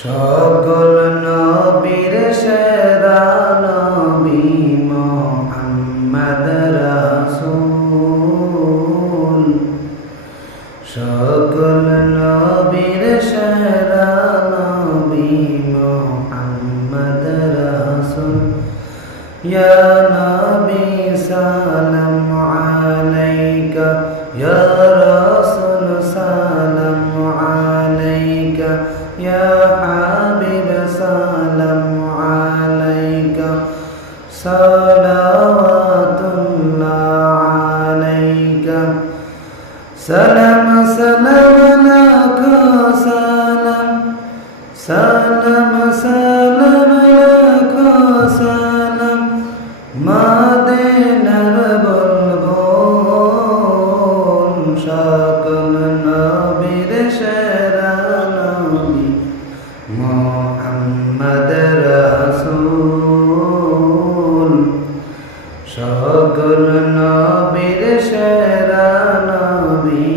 সকল নবীর সেরা নবী মুহাম্মদ রাসূল। সকল নবীর সেরা নবী মুহাম্মদ রাসূল। ইয়া নবী সালাম আলাইকা, ইয়া রাসূল সালাম আলাইকা, ইয়া হাবিব সালাম আলাইকা, সালাওয়াতুল্লাহ আলাইকা। সালাম সালাম লাকা সালাম, সালাম সালাম লাকা সালাম। মদিনার বুলবুল সকল নবীর সেরা নবী মুহাম্মদ রাসূল। সকল নবীর সেরা নবী